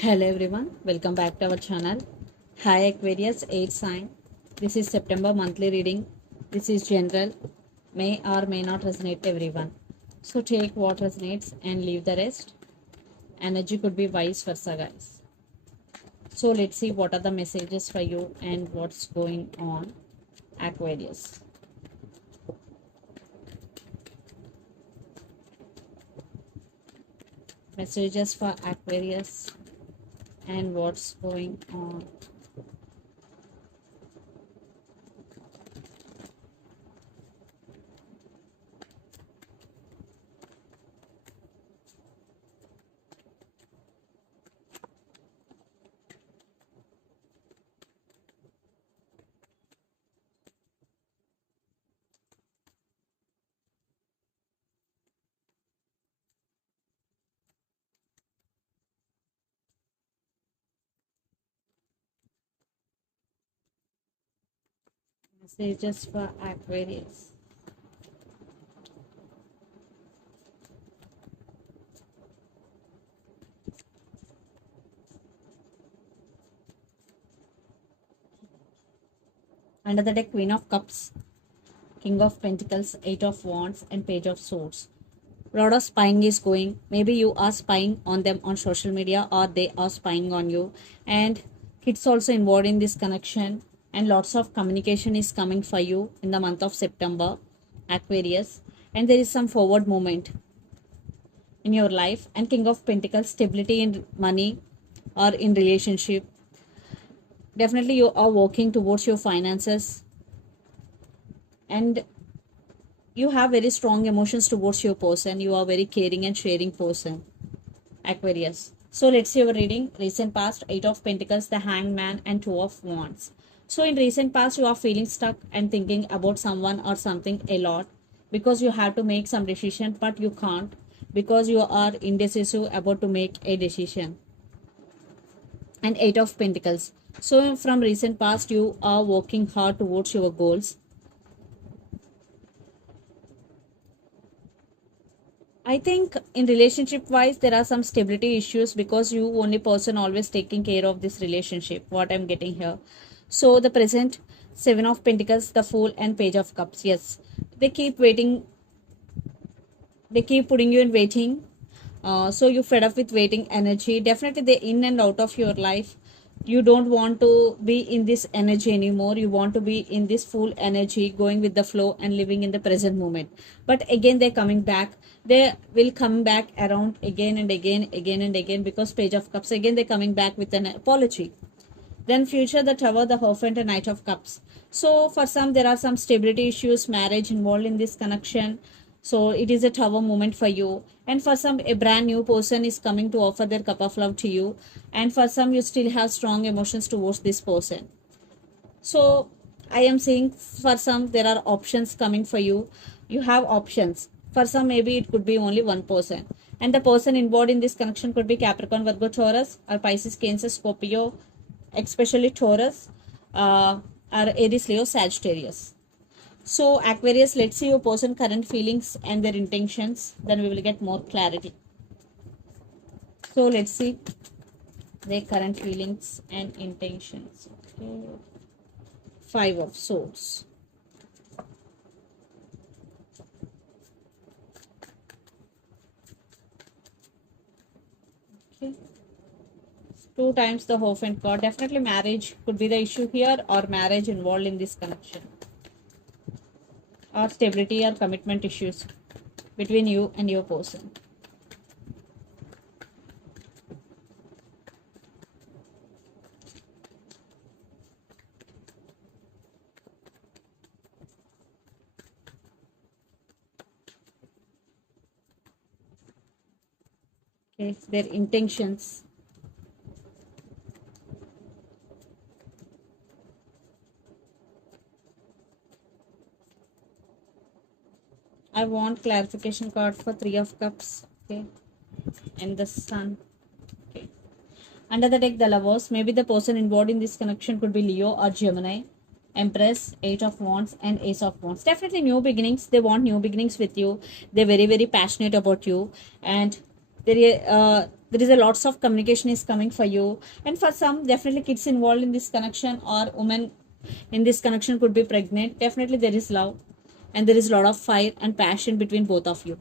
Hello everyone, welcome back to our channel. Hi Aquarius, 8 sign. This is September monthly reading. This is general, may or may not resonate to everyone. So take what resonates and leave the rest. Energy could be vice versa, guys. So let's see what are the messages for you and what's going on, Aquarius. Messages for Aquarius and what's going on. Messages for Aquarius. Under the deck, Queen of Cups, King of Pentacles, Eight of Wands, and Page of Swords. A lot of spying is going. Maybe you are spying on them on social media or they are spying on you. And kids also involved in this connection. And lots of communication is coming for you in the month of September, Aquarius. And there is some forward movement in your life. And King of Pentacles, stability in money or in relationship. Definitely you are working towards your finances. And you have very strong emotions towards your person. You are very caring and sharing person, Aquarius. So let's see our reading. Recent past, Eight of Pentacles, the Hangman, and Two of Wands. So in recent past, you are feeling stuck and thinking about someone or something a lot because you have to make some decision, but you can't because you are indecisive about to make a decision. And Eight of Pentacles. So from recent past, you are working hard towards your goals. I think in relationship wise there are some stability issues because you only person always taking care of this relationship. What I'm getting here. So the present, Seven of Pentacles, the Fool, and Page of Cups. Yes, they keep waiting. They keep putting you in waiting. So you fed up with waiting energy. Definitely they in and out of your life. You don't want to be in this energy anymore. You want to be in this full energy, going with the flow and living in the present moment. But again they're coming back. They will come back around again and again because Page of Cups, again they're coming back with an apology. Then future, the Tower, the Hierophant, and Knight of Cups. So for some there are some stability issues, marriage involved in this connection. So it is a tower moment for you. And for some, a brand new person is coming to offer their cup of love to you. And for some, you still have strong emotions towards this person. So I am saying for some there are options coming for you. You have options. For some maybe it could be only one person. And the person involved in this connection could be Capricorn, Virgo, Taurus, or Pisces, Cancer, Scorpio, especially Taurus, or Aries, Leo, Sagittarius. So Aquarius, let's see your person current feelings and their intentions. Then we will get more clarity. So let's see their current feelings and intentions. Okay. Five of Swords. Okay. Two times the Hierophant card. Definitely marriage could be the issue here, or marriage involved in this connection, or stability or commitment issues between you and your person. Okay, their intentions. I want clarification card for Three of Cups. Okay, and the Sun. Okay. Under the deck, the Lovers. Maybe the person involved in this connection could be Leo or Gemini. Empress, Eight of Wands, and Ace of Wands. Definitely new beginnings. They want new beginnings with you. They're very, very passionate about you. And There is a lots of communication is coming for you, and for some definitely kids involved in this connection, or women in this connection could be pregnant. Definitely there is love, and there is a lot of fire and passion between both of you.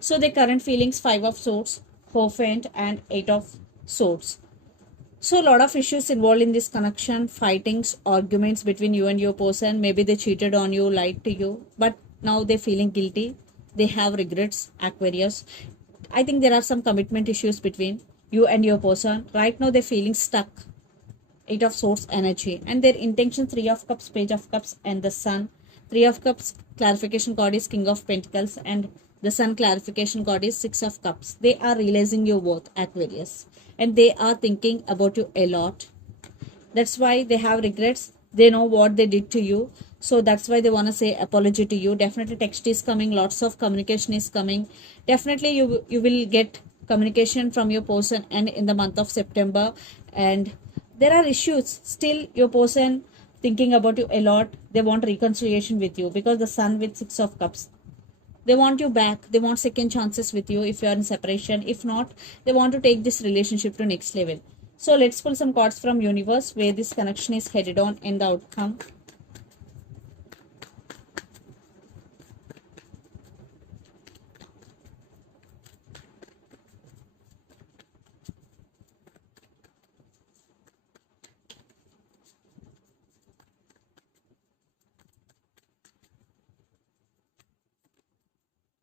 So the current feelings, 5 of Swords, Hierophant, and 8 of Swords. So a lot of issues involved in this connection, fightings, arguments between you and your person. Maybe they cheated on you, lied to you, but now they're feeling guilty. They have regrets, Aquarius. I think there are some commitment issues between you and your person. Right now they're feeling stuck. 8 of Swords energy. And their intention, 3 of Cups, Page of Cups, and the Sun. 3 of Cups clarification card is King of Pentacles, and the Sun clarification card is 6 of Cups. They are realizing your worth, Aquarius, and they are thinking about you a lot. That's why they have regrets. They know what they did to you, so that's why they want to say apology to you. Definitely text is coming, lots of communication is coming. Definitely you will get communication from your person, and in the month of September. And there are issues still, your person thinking about you a lot. They want reconciliation with you, because the Sun with 6 of Cups, they want you back. They want second chances with you if you are in separation. If not, they want to take this relationship to next level. So let's pull some cards from universe, where this connection is headed on and the outcome.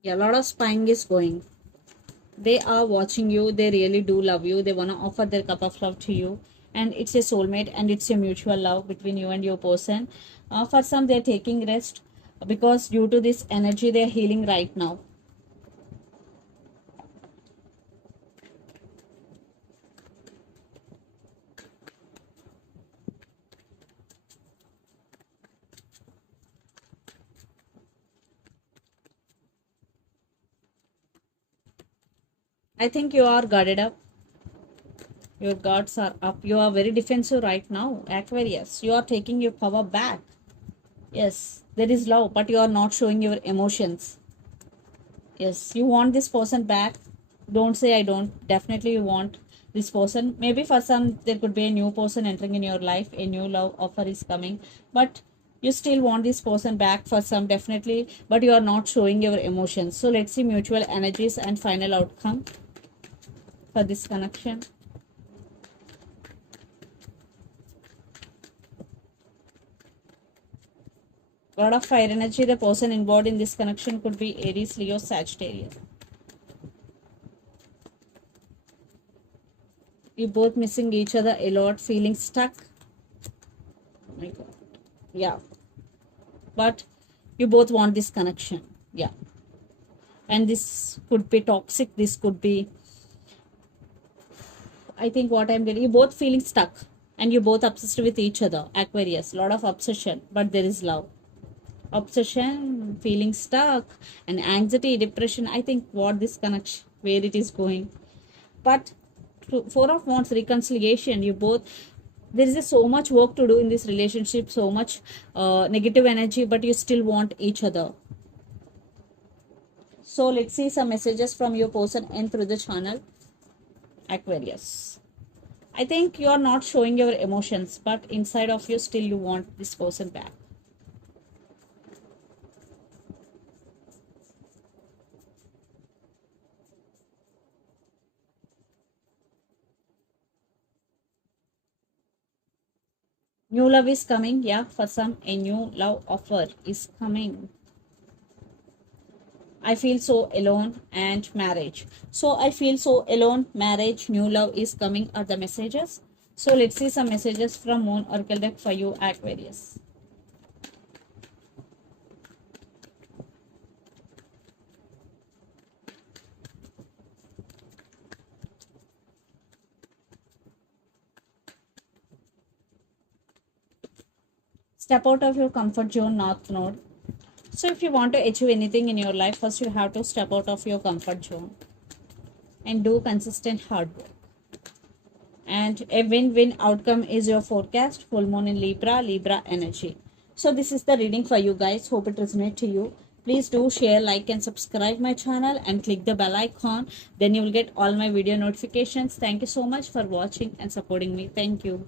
Yeah, a lot of spying is going. They are watching you. They really do love you. They want to offer their cup of love to you, and it's a soulmate, and it's a mutual love between you and your person. For some, they're taking rest, because due to this energy they're healing right now. I think you are guarded up. Your guards are up. You are very defensive right now, Aquarius. You are taking your power back. Yes, there is love, but you are not showing your emotions. Yes, you want this person back. Don't say I don't. Definitely you want this person. Maybe for some there could be a new person entering in your life. A new love offer is coming, but you still want this person back for some, definitely, but you are not showing your emotions. So let's see mutual energies and final outcome for this connection. God of fire energy. The person involved in this connection could be Aries, Leo, Sagittarius. You both missing each other a lot, feeling stuck. Oh my God. Yeah. But you both want this connection. Yeah. And this could be toxic. This could be, I think what I'm getting, you both feeling stuck, and you both obsessed with each other, Aquarius. Lot of obsession, but there is love. Obsession, feeling stuck, and anxiety, depression. I think what this connection, where it is going. But 4 of Wands, reconciliation. You both, there is so much work to do in this relationship, so much negative energy, but you still want each other. So let's see some messages from your person and through the channel, Aquarius. I think you are not showing your emotions, but inside of you still you want this person back. New love is coming. Yeah, for some, a new love offer is coming. I feel so alone, and marriage. So I feel so alone, marriage, new love is coming are the messages. So let's see some messages from Moon Oracle deck for you, Aquarius. Step out of your comfort zone, North Node. So if you want to achieve anything in your life, first you have to step out of your comfort zone and do consistent hard work. And a win-win outcome is your forecast. Full moon in Libra, Libra energy. So this is the reading for you guys. Hope it resonates to you. Please do share, like and subscribe my channel and click the bell icon. Then you will get all my video notifications. Thank you so much for watching and supporting me. Thank you.